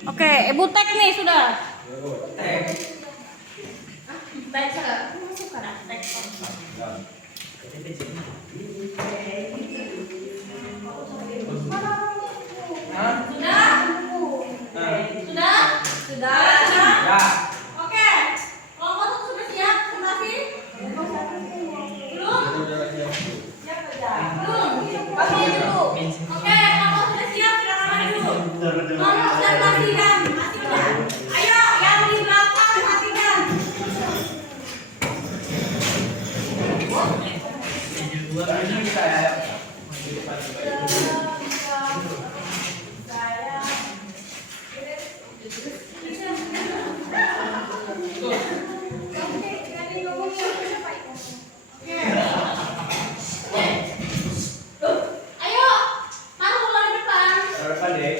Oke, Ibu tek nih sudah. Tek. Tek sudah. Masuk kan tek. Sudah. Ya. Oke. Kelompok sudah siap presentasi? Belum? Belum. Kami dulu. Oke, kelompok sudah siap, silakan maju. Kelompok sudah matikan. Ayo, yang di belakang matikan. Ini kita ya. Ayo, mana keluar di depan? Depan deh.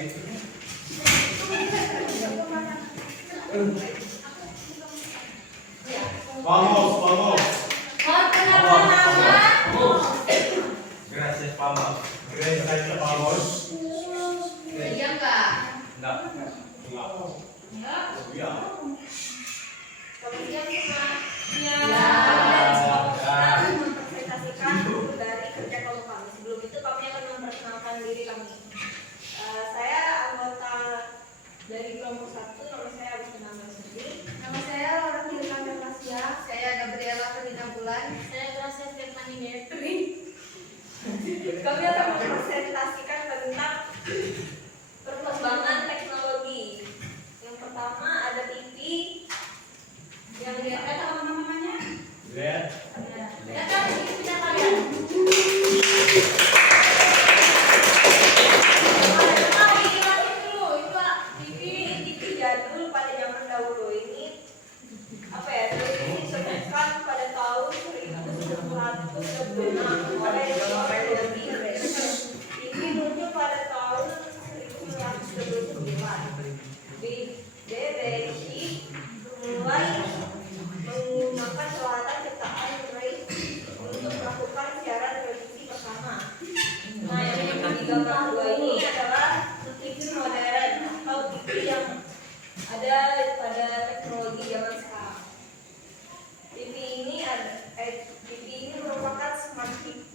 Vamos. Perkenalkan nama. Gracias, vamos. Gracias, vamos. Iya enggak? Enggak. Enggak. Ya. Kemudian cuma ya. Mempresentasikan dulu dari kerja kelompok kami. Sebelum itu kami akan memperkenalkan diri kami. Saya anggota dari kelompok 1, nama saya Agustina Marsudi. Nama saya Laura Hilda Gracia. Saya Gabriela Ferdina Bulan. Saya Gracia Stefani Mertri. Kami akan mempresentasikan tentang perkembangan teknologi. Yang pertama ada TV. Yang di atas apa namanya? Lihat. Ya kan ini punya kalian. TV jadul pada zaman dahulu ini apa ya? Televisi ditemukan pada tahun 1926 oleh George Inggris. TV muncul pada tahun 1929. BBC mulai menggunakan peralatan cetakan Braille untuk melakukan siaran televisi pertama. Nah, yang di gambar 2 ini adalah TV modern atau TV yang ada pada teknologi zaman sekarang. TV ini merupakan smart TV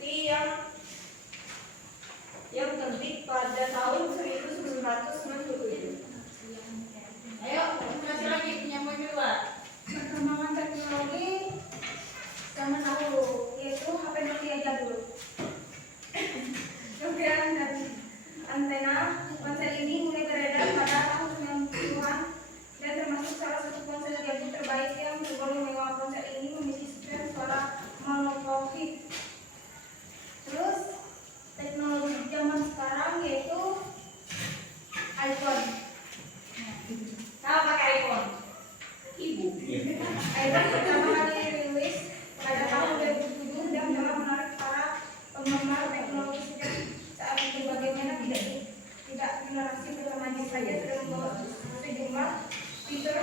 yang terbit pada tahun 1997. Ayo, masih lagi punya poin kedua. Perkembangan teknologi zaman dahulu yaitu HP Nokia jadul. Kemudian dari antena ponsel ini mulai beredar pada tahun 90-an dan termasuk salah satu ponsel jadul terbaik yang tergolong mewah. Ponsel ini memiliki sistem suara monofonic. Terus teknologi zaman sekarang yaitu iPhone. Sama pakai iPhone. iPhone pertama kali rilis pada tahun 2007 dan telah menarik para penggemar teknologi sejak saat itu. Bagaimana tidak generasi pertamanya saja sudah membawa sejumlah fitur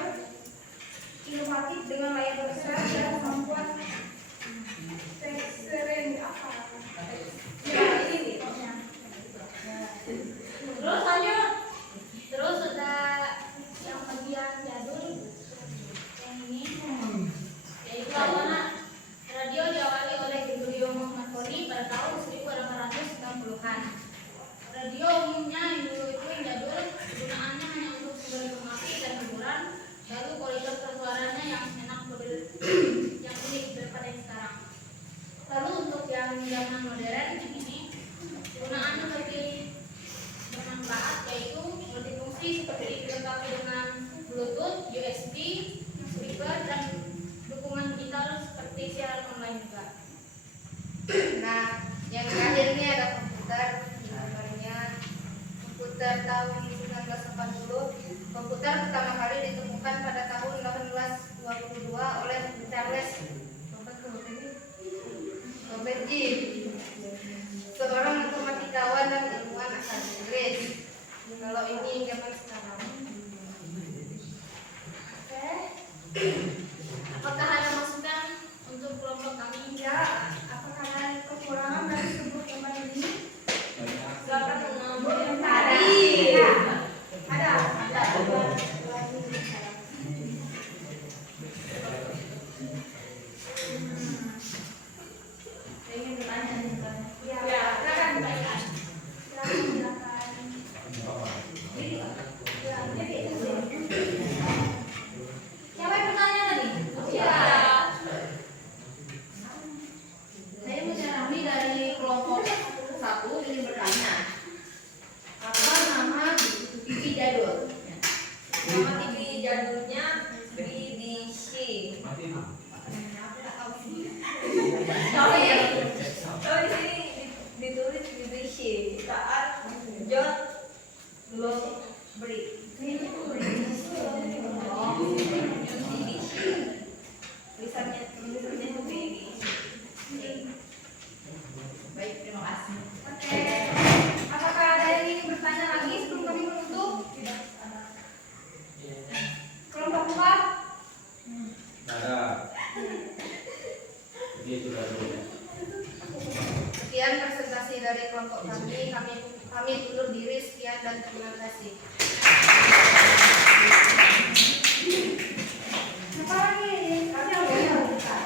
inovatif dengan layar besar dan kemampuan sering apa? Ini. Terus lanjut. Terus ada yang bagian jadul yang ini Yaitu apa? Radio diawali oleh Gregorio Muhammad Koni pada tahun 1890-an. Radio umumnya yang dulu itu yang jadul, kegunaannya hanya untuk sumber informasi dan hiburan. Lalu kualitas suaranya yang enak yang unik daripada yang sekarang. Lalu untuk yang zaman modern ini kegunaannya lebih bermanfaat, yaitu multifungsi seperti dilengkapi dengan Bluetooth, USB, speaker, dan dukungan digital seperti siaran online juga. Nah, yang terakhir ini ada komputer. Gambarnya komputer tahun 1980. Komputer pertama kali ditemukan pada tahun 1822 oleh Charles Babbage, seorang matematikawan dan ilmuwan asal Inggris. Kalau ini zaman sekarang. Apakah ada masukan untuk kelompok kami? ya? Apakah ada kekurangan dari sebuah gambar ini? Silakan mengambil yang Ada. tadi. Ada. jadul. Nama TV jadulnya British. Tapi di sini ditulis British. Saat John Bloomsbury. Tulisannya itu British. Baik, terima kasih. Oke. Apakah ada yang ingin bertanya lagi sebelum kami menutup? Kelompok 4. Ada. Dia sudah dulu. Sekian presentasi dari kelompok kami. Kami undur diri. Sekian dan terima kasih. Apa lagi? Kami yang buka.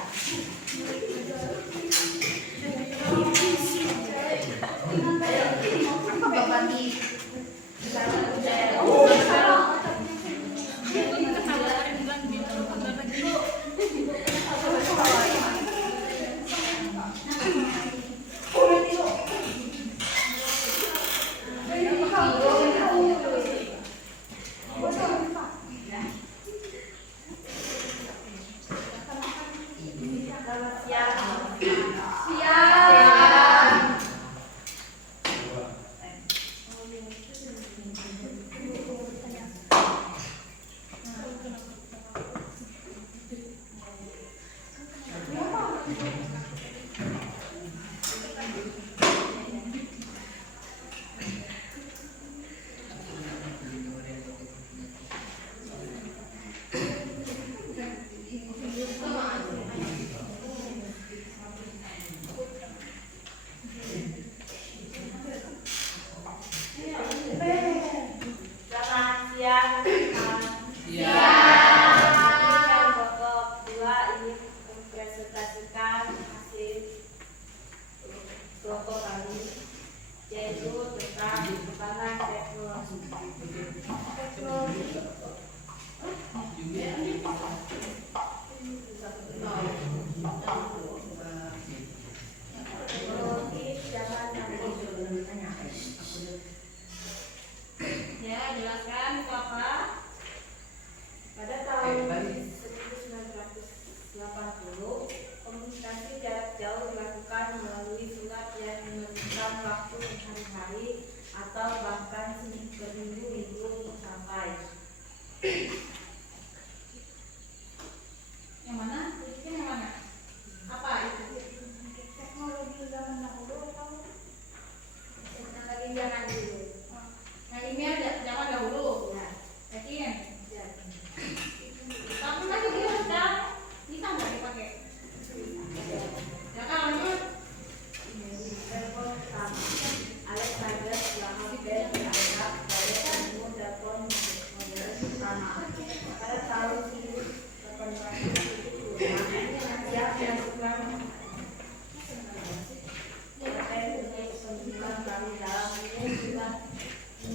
Apa Bapak di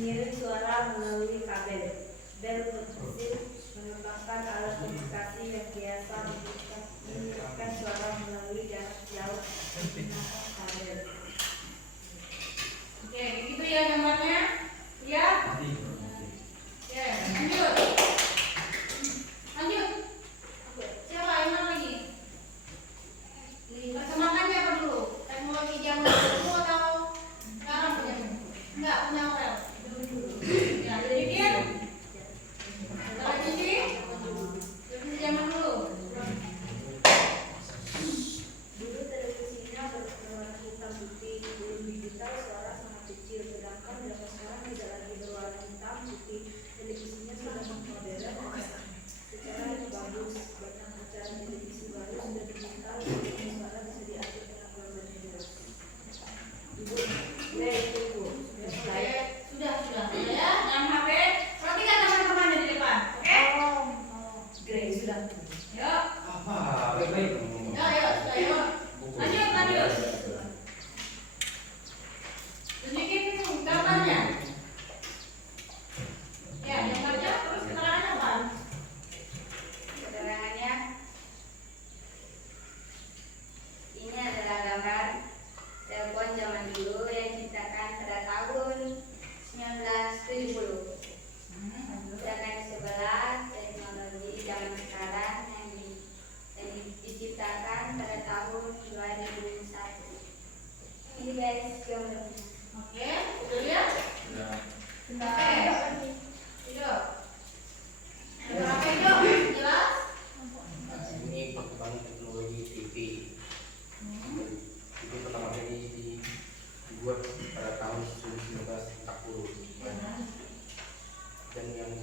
mengirim suara melalui kabel. Bel berfungsi mengembangkan alat komunikasi yang biasa mengirimkan suara melalui jarak jauh menggunakan kabel. Oke, begitu ya gambarnya. Ya. Ya, lanjut.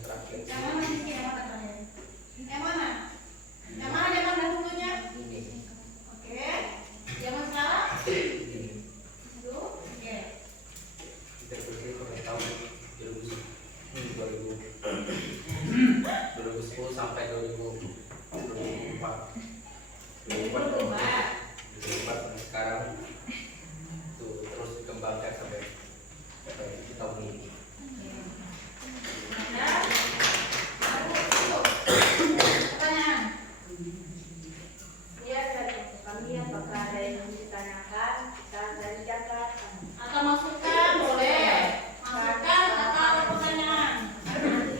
terakhir. Yang mana sih? Yang mana terakhir? Yang mana? Yang mana zaman dahulunya? Ini. Oke. Zaman sekarang? Ini. Itu. Oke. Kita berdiri pada tahun 2010 sampai 2004. 2004 sampai sekarang tuh terus dikembangkan sampai tahun ini. Nah, pertanyaan. Ya, dari kami apakah ada yang ditanyakan? Kita dari Jakarta. Atau masukan boleh. Masukan atau pertanyaan.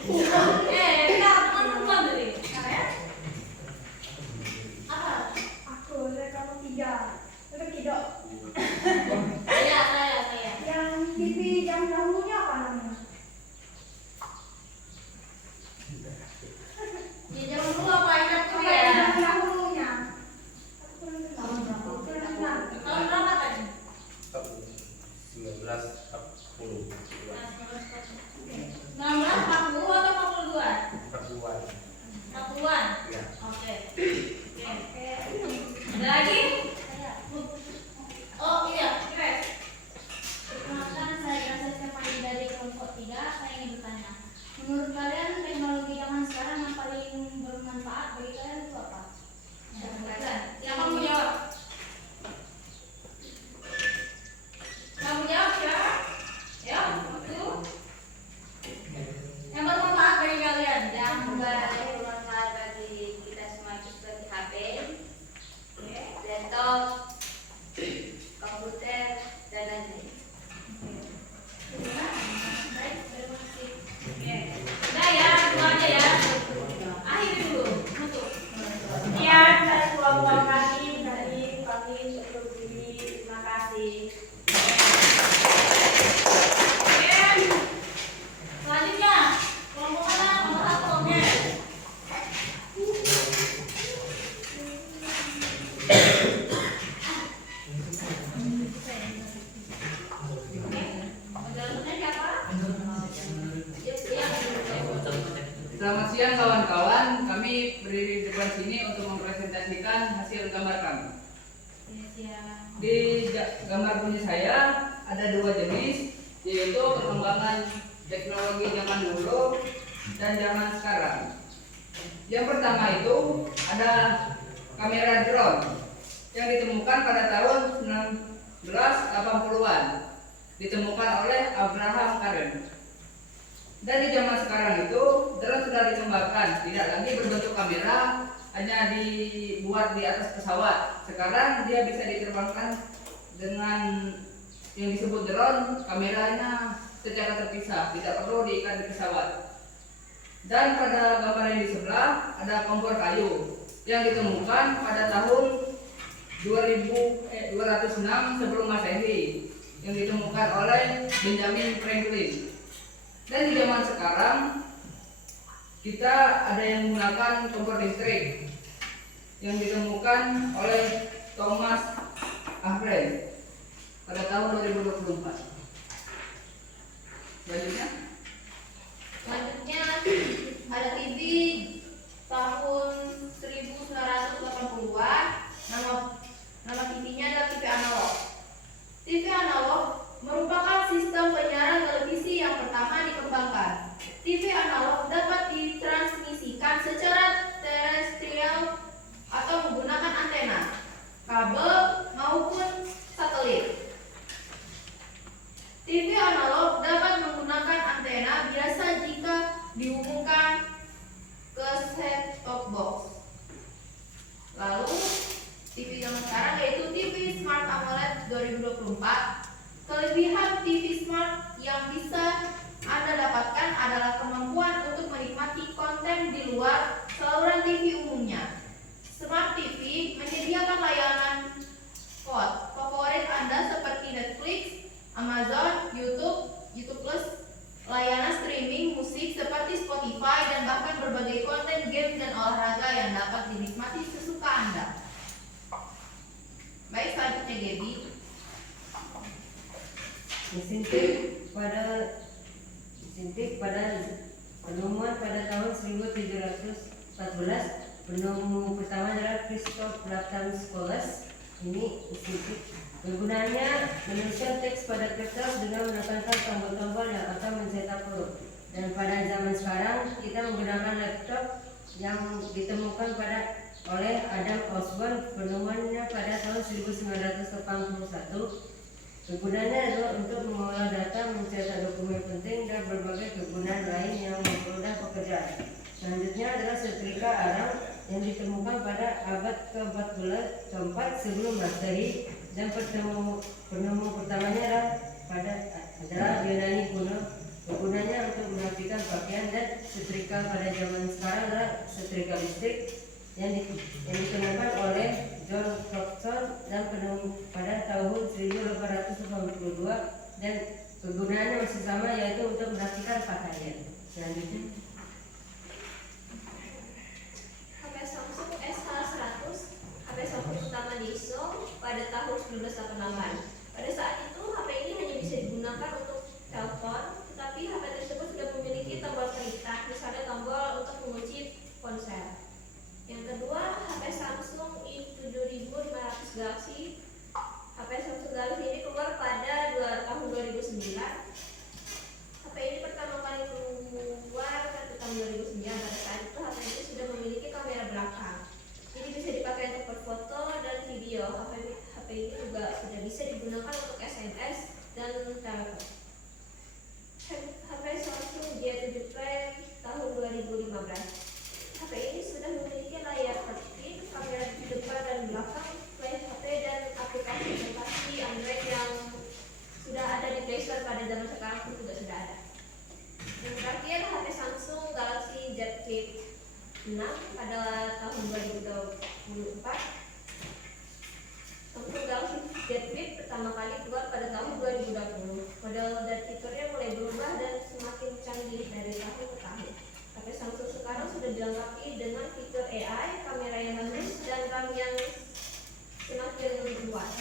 Kita teman-teman tadi. Ya? Apa? Aku dari kamu 3. Itu Kidok. Saya. Yang TV yang dahulunya apa namanya? Di zaman dulu apa ingat tuh Apa ya? yang dahulunya? Aku kurang kenal. Tahun berapa? Kurang kenal. Tahun berapa tadi? 1940. 1940 atau 42? 40-an. 40-an? Ya. Oke. Ada lagi? Oh iya, Grace. Perkenalkan, saya Grace Stefani dari kelompok 3. Saya ingin bertanya, menurut kalian teknologi zaman sekarang yang paling bermanfaat bagi kalian itu apa? Siapa mau jawab? Kamu jawab ya? Ya, waktu. Yang bermanfaat bagi kalian? Yang bermanfaat bagi kita semua itu seperti HP, laptop, komputer, dan lain-lain. Baik, terima kasih. Oke. Udah ya, itu aja ya. Akhir dulu. Tutup. Ya, dari kelompok kami untuk diri. Terima kasih. Oke. Selanjutnya, kelompok mana? Nomor 1, oke. Moderatornya siapa? Selamat siang kawan-kawan, kami berdiri di depan sini untuk mempresentasikan hasil gambar kami. Di gambar punya saya ada 2 jenis, yaitu perkembangan teknologi zaman dulu dan zaman sekarang. Yang pertama itu ada kamera drone yang ditemukan pada tahun 1980-an, ditemukan oleh Abraham Karen. Dan di zaman sekarang itu drone sudah dikembangkan, tidak lagi berbentuk kamera, hanya dibuat di atas pesawat. Sekarang dia bisa diterbangkan dengan yang disebut drone, kameranya secara terpisah, tidak perlu diikat di pesawat. Dan pada gambar yang di sebelah ada kompor kayu yang ditemukan pada tahun 206 sebelum Masehi, yang ditemukan oleh Benjamin Franklin. Dan di zaman sekarang kita ada yang menggunakan kompor listrik yang ditemukan oleh Thomas Ahren pada tahun 2024. Selanjutnya ada TV tahun 1980-an. Nama TV-nya adalah TV analog. TV analog merupakan sistem penyiaran televisi yang pertama dikembangkan. TV analog dapat ditransmisikan secara terestrial atau menggunakan antena, kabel maupun satelit. TV analog dapat menggunakan antena biasa jika dihubungkan ke set-top box. Lalu TV zaman sekarang yaitu TV Smart AMOLED 2024. Kelebihan TV Smart yang bisa Anda dapatkan adalah kemampuan untuk menikmati konten di luar saluran TV umumnya. Smart TV menyediakan layanan favorit Anda seperti Netflix, Amazon, YouTube Plus, layanan streaming musik seperti Spotify, dan bahkan berbagai konten game dan olahraga yang dapat dinikmati sesuka Anda. Baik, selanjutnya Gaby. Disinfek pada penemuan pada tahun 1714. Penemu pertama adalah Christoph Platenscolas. Ini sedikit. Kegunaannya menuliskan teks pada kertas dengan menggunakan tombol-tombol yang akan mencetak huruf. Dan pada zaman sekarang kita menggunakan laptop yang ditemukan oleh Adam Osborne. Penemuannya pada tahun 1981. Kegunaannya adalah untuk mengolah data, mencetak dokumen penting, dan berbagai kegunaan lain yang mempermudah pekerjaan. Selanjutnya adalah setrika arang yang ditemukan pada abad ke-14 sebelum Masehi, dan penemu pertamanya adalah Yunani kuno. Kegunaannya untuk merapikan pakaian, dan setrika pada zaman sekarang adalah setrika listrik yang ditemukan oleh John Clarkson dan penemu pada tahun 1882, dan kegunaannya masih sama, yaitu untuk merapikan pakaian. Selanjutnya HP Samsung SH100. HP Samsung pertama diisong pada tahun 1988. Pada saat itu HP ini hanya bisa digunakan untuk telepon, tetapi HP tersebut sudah memiliki tombol perintah, misalnya tombol untuk mengunci ponsel. Yang kedua, HP Samsung i7500 Galaxy. HP Samsung Galaxy ini keluar pada tahun 2009. HP ini pertama kali keluar pada tahun 2009. Pada saat itu HP ini sudah memiliki kamera belakang. Jadi bisa dipakai untuk berfoto dan video. HP ini juga sudah bisa digunakan untuk SMS dan telepon. HP Samsung J7 Prime tahun 2015. HP ini sudah memiliki layar touchscreen, kamera di depan dan belakang, flash HP, dan aplikasi Android yang sudah ada di Play Store pada zaman sekarang pun juga sudah ada. Yang terakhir, HP Samsung Galaxy Z Flip 6 pada tahun 2024. Samsung Galaxy Z Flip pertama kali keluar pada tahun 2020. Model dan fiturnya mulai berubah dan semakin canggih dari tahun ke tahun. HP Samsung sekarang sudah dilengkapi dengan fitur AI, kamera yang bagus, dan RAM yang semakin luas.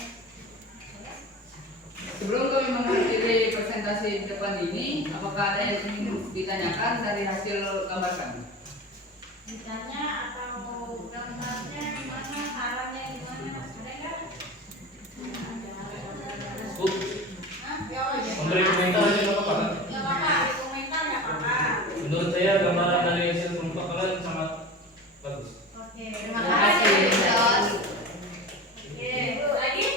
Sebelum kami mengakhiri presentasi di depan ini, apakah ada yang ingin ditanyakan dari hasil gambar kami? Ditanya atau gambarnya gimana, caranya gimana, ada nggak? Bu, memberi komentar aja nggak apa-apa. Nggak apa-apa, ada komentar nggak apa-apa. Menurut saya gambaran dari hasil penumpang kalian sangat bagus. Oke, terima kasih, Jos. Oke, Bu, lagi?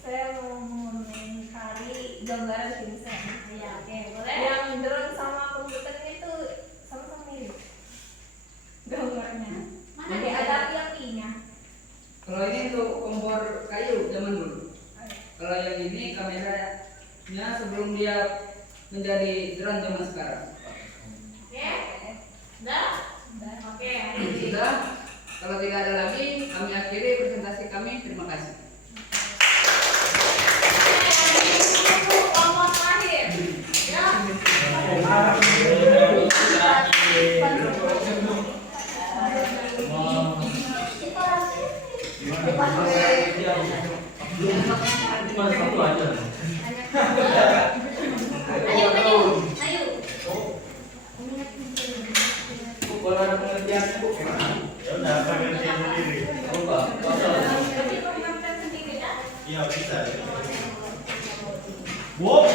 Saya mau mengomentari gambaran Vincent. Iya, oke, boleh. Yang drone sama komputer itu sama-sama mirip gambarnya. Mana Jadi bisa? ada api-apinya. Kalau ini untuk kompor kayu zaman dulu. Kalau yang ini kameranya sebelum dia menjadi drone zaman sekarang. Oke, udah? Oke, hari ini. Sudah. Kalau tidak ada lagi, kami akhiri presentasi kami. Terima kasih. Kelompok terakhir. Ya. Cuma satu aja. Ayo. Bu, kalau ada pengertian, Bu, gimana? Ya udah, pengertian sendiri. Coba, Jadi pengertian sendiri ya. Iya bisa. Wow,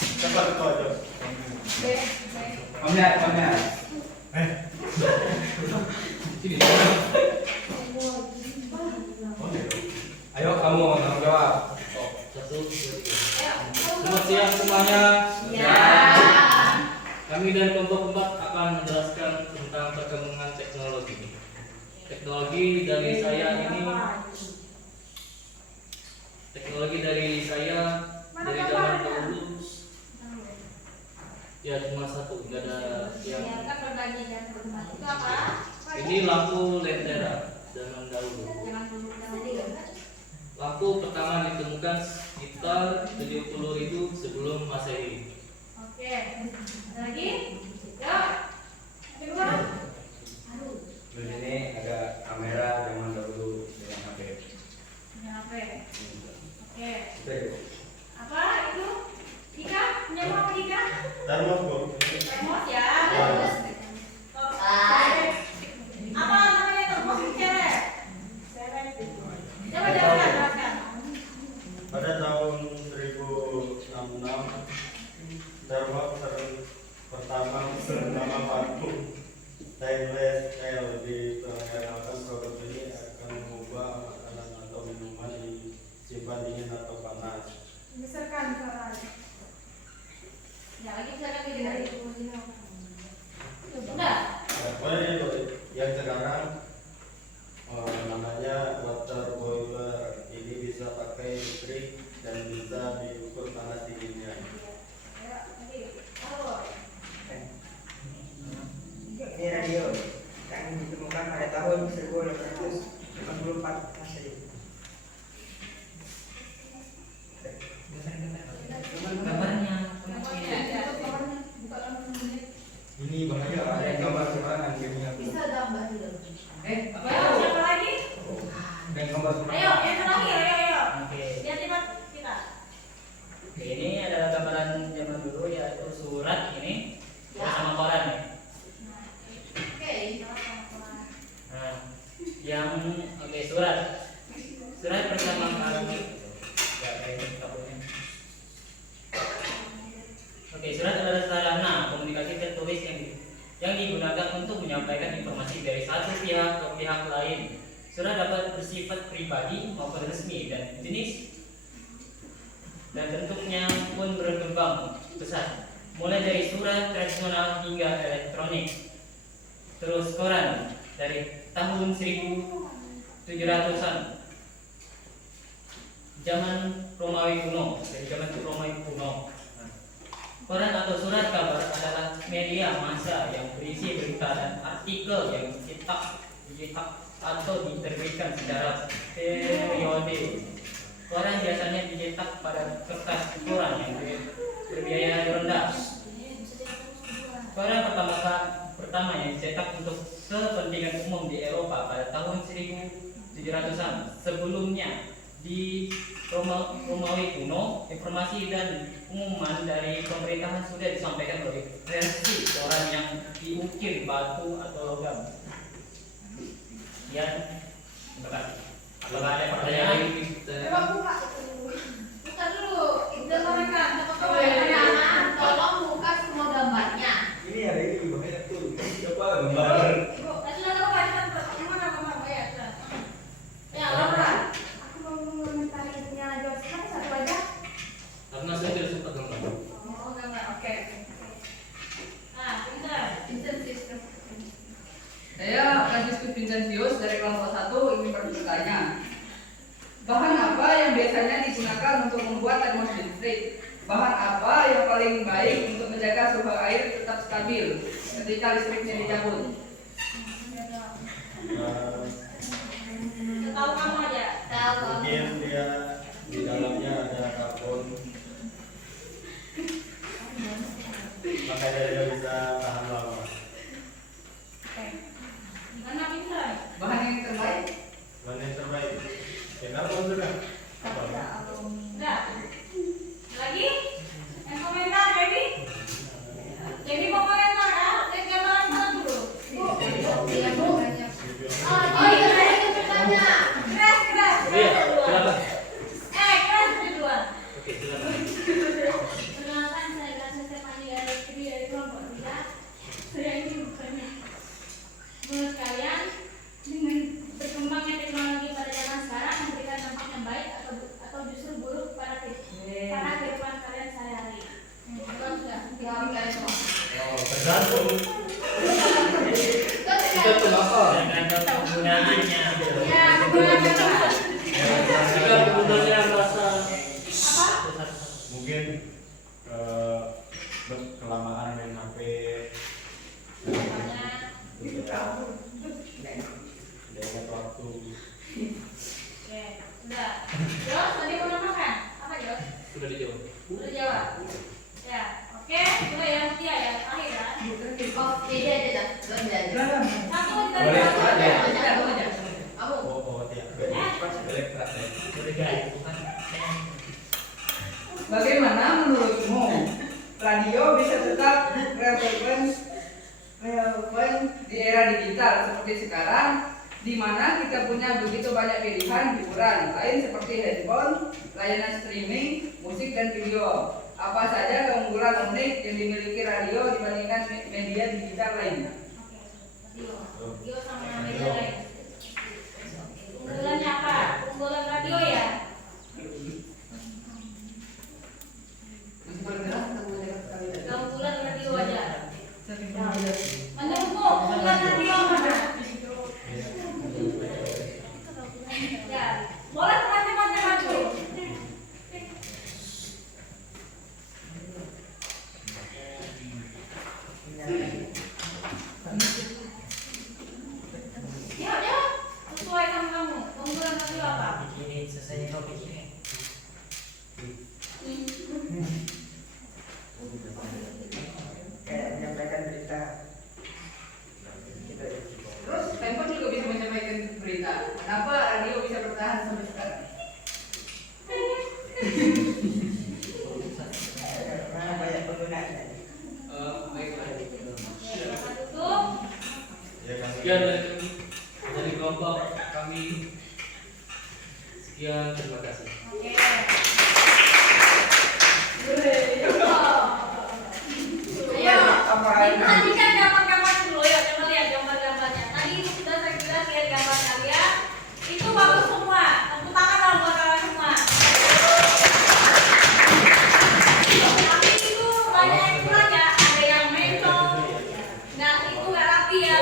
cepat kau aja. Kamera. Sini. Ayo kamu tanggung jawab. Oh, 1, 2, 3. Selamat siang semuanya. Ya. Kami dari kelompok 4 akan menjelaskan tentang perkembangan teknologi. Teknologi dari saya dari zaman dahulu. Ya cuma satu, nggak ada yang. Biarkan berbagi dan berbagi. Itu apa? Ini lampu lentera zaman dahulu. Jangan dulu. Lampu pertama ditemukan sekitar 70.000 sebelum Masehi. Oke. Ada lagi? Yuk. Kedua. Aduh. Terus ini ada kamera zaman dahulu dengan HP. Punya HP. Oke. Oke. Apa itu? Ika? Punya apa Ika? Termos, Bu. Remote ya. Ya. Terus. Styleless di penyelenggaraan produk ini akan mengubah makanan atau minuman disimpan dingin atau panas. Besarkan suara. Ya lagi sekarang kita dari udah. Yang sekarang namanya water boiler. Ini bisa pakai listrik dan bisa diukur panas dinginnya. Ini radio yang ditemukan pada tahun 1884 Masehi. Gambarnya. Ini bahaya ada yang gambar serangan gamenya. Bisa gambar dulu. Apa Ayo, itu? siapa lagi? Dan gambar serangan. Ayo, yang terakhir, ayo. Oke. Lihat cepat kita. Oke, ini adalah gambaran zaman dulu yaitu surat ini bersama koran ya. Oke. Nah, yang surat pertama kali ya, kayak ini kabelnya. Oke, surat adalah sarana komunikasi tertulis yang digunakan untuk menyampaikan informasi dari satu pihak ke pihak lain. Surat dapat bersifat pribadi maupun resmi dan jenis dan bentuknya pun berkembang pesat, mulai dari surat tradisional hingga elektronik. Terus koran dari tahun 1700-an, zaman Romawi kuno, dari zaman Romawi kuno. Koran atau surat kabar adalah media massa yang berisi berita dan artikel yang dicetak atau diterbitkan secara periode. Koran biasanya dicetak pada kertas ukuran yang berbiaya rendah. Koran pertama yang dicetak untuk kepentingan umum di Eropa pada tahun 1700-an. Sebelumnya di Romawi kuno, informasi dan pengumuman dari pemerintahan sudah disampaikan oleh versi koran yang diukir batu atau logam. Ya, terima kasih. Apakah ada pertanyaan? Coba buka. Buka dulu. Itu mereka. Anak-anak, tolong buka semua gambarnya. Ini ada ini bahaya tuh. Coba gambar. Ibu, sudah lupa cepat. Yang mana gambar? Ya, sudah. Ya, Laura. Aku mau mengomentarinya George. Kan satu aja. Karena saya tidak suka gambar. Oh, gambar. Oke. Nah, pintar. Vincent Sister. Saya Franciscus Vincentius dari kelompok 1 ingin bertanya. Bahan apa yang biasanya digunakan untuk membuat termos listrik? Bahan apa yang paling baik untuk menjaga suhu air tetap stabil ketika listriknya dicabut? Tahu kamu aja. Tahu. Mungkin dia di dalamnya ada karbon. Makanya dia bisa tahan lama. Mana pintar? Bahan yang terbaik? Mana yang terbaik? Ya karbon sudah. Udah. Lagi? Yang komentar, Baby? Baby mau komentar kan? Lihat gambaran mana dulu. Bu. Iya, Bu. Oh iya, tadi itu bertanya. Keras, keras. Iya, silakan. Keras duluan. Oke, silakan. Perkenalkan, saya Gasa Stefani Galestri dari kelompok 3. Saya ingin bertanya. Menurut kalian, dengan berkembangnya teknologi pada zaman sekarang memberikan dampak yang baik atau justru buruk pada kehidupan kalian sehari-hari? Kalau sudah jawab kalian semua. Oh, tergantung. Kan Kita kenapa? Tergantung penggunaannya. Ya, kemudian Jika penggunanya merasa Mungkin kelamaan main HP. Dia ingat waktu. Oke, sudah. Jos, tadi mau makan? Apa, Jos? sudah dijawab. Udah jawab. Ya, oke. Udah ya, Mutia ya. Akhir ya. Oh, iya, iya, iya. Belum jadi. Satu kita Boleh, jawab. Kamu. Oh, tidak. Bagaimana menurutmu radio bisa tetap relevan di era digital seperti sekarang, di mana kita punya begitu banyak pilihan hiburan lain seperti handphone, layanan streaming, musik dan video. Apa saja keunggulan unik yang dimiliki radio dibandingkan media digital lainnya? Radio sama media lain. Unggulannya apa? Unggulan radio ya? Keunggulan radio aja. Menurutmu unggulan radio mana? Ya, boleh teman-teman maju. Ya, ya, sesuai sama kamu. Unggulan radio apa? Bikinin, selesai kau bikinin. Kayak menyampaikan berita. Gitu. Terus handphone juga bisa menyampaikan berita. Kenapa radio bisa bertahan sampai sekarang? Karena banyak penggunaan tadi. Baiklah. Tutup. Sekian dari kelompok kami. Sekian, terima kasih. Oke. Ayo, diperhatikan gambar-gambar dulu ya, coba lihat gambar-gambarnya. Tadi sudah saya jelas lihat gambar kalian. Itu bagus semua. Tepuk tangan dong buat kalian semua. Tapi itu banyak yang kurang ya. Ada yang mencong. Nggak, itu nggak rapi ya.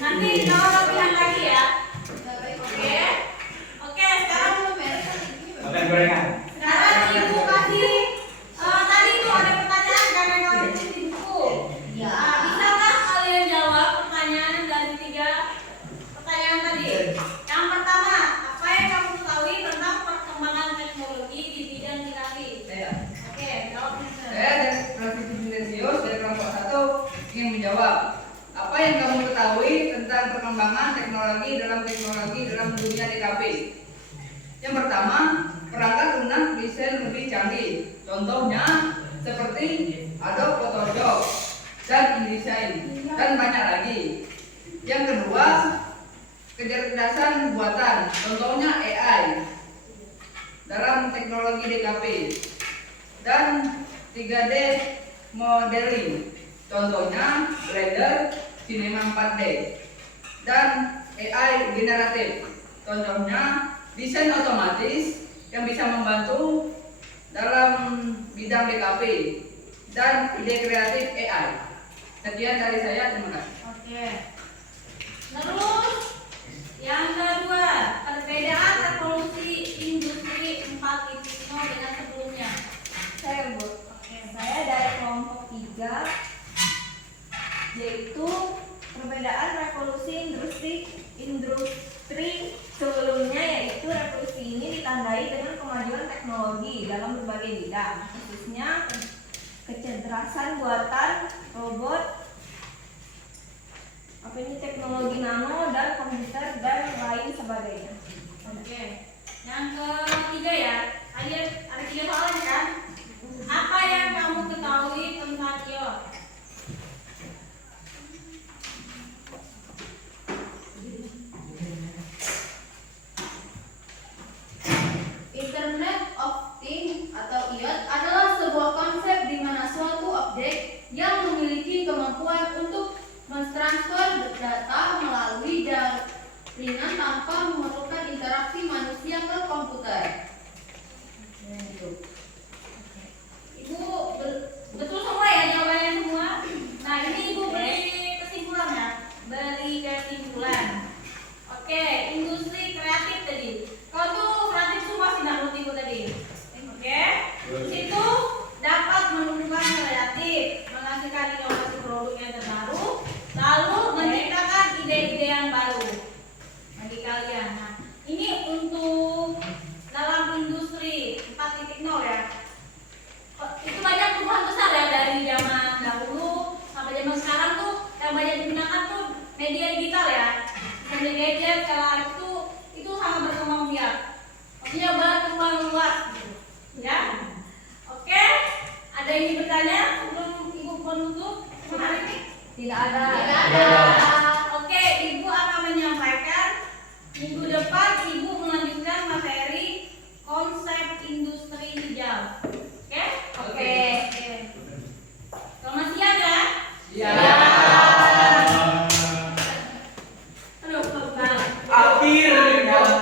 Nanti kalau latihan lagi ya. Oke. Oke, sekarang Makan gorengan. sekarang ibu kasih tadi itu ada pertanyaan karena kamu tulis di buku. Bisakah kalian jawab pertanyaan dari 3 pertanyaan tadi? Yang pertama, apa yang kamu ketahui tentang perkembangan teknologi di bidang terapi? Oke, jawab Mister. Saya dari Praktisi Silensius dari kelompok 1 ingin menjawab. Apa yang kamu ketahui tentang perkembangan teknologi dalam dunia DKP? Yang pertama, perangkat lunak desain lebih canggih. Contohnya seperti Adobe Photoshop dan InDesign dan banyak lagi. Yang kedua, kecerdasan buatan. Contohnya AI dalam teknologi DKP dan 3D modeling. Contohnya Blender, Cinema 4D dan AI generatif. Contohnya desain otomatis yang bisa membantu dalam bidang DKP dan ide kreatif AI. Sekian dari saya, terima kasih. Oke. Terus yang kedua, perbedaan revolusi industri 4.0 dengan sebelumnya. Saya Bu. Saya dari kelompok 3, yaitu perbedaan revolusi industri sebelumnya, yaitu revolusi ini ditandai dengan kemajuan teknologi dalam berbagai bidang, khususnya kecerdasan buatan, robot, teknologi nano dan komputer dan lain sebagainya. Oke. Yang ketiga ya, ada 3 soalnya kan? Apa yang kamu ketahui tentang IoT? Internet of Things atau IoT adalah sebuah konsep di mana suatu objek yang memiliki kemampuan untuk mentransfer data melalui jaringan tanpa memerlukan interaksi manusia ke komputer. Ibu betul semua ya jawabannya semua. Nah ini ibu beri kesimpulan ya, beri kesimpulan. Oke, industri kreatif tadi. Kau tuh kreatif tuh pasti nggak ngerti ibu tadi. Oke, itu dapat menumbuhkan kreatif, menghasilkan inovasi produk yang terbaru, lalu menciptakan ide-ide yang baru bagi kalian. Nah, ini untuk dalam industri 4.0 ya. Itu banyak perubahan besar ya dari zaman dahulu sampai zaman sekarang tuh yang banyak digunakan tuh media digital ya. Media gadget sekarang itu sangat berkembang biak. Maksudnya berkembang luas gitu. Ya. Oke, ada yang ingin bertanya sebelum ibu penutup hari ini? Tidak ada. Tidak ada.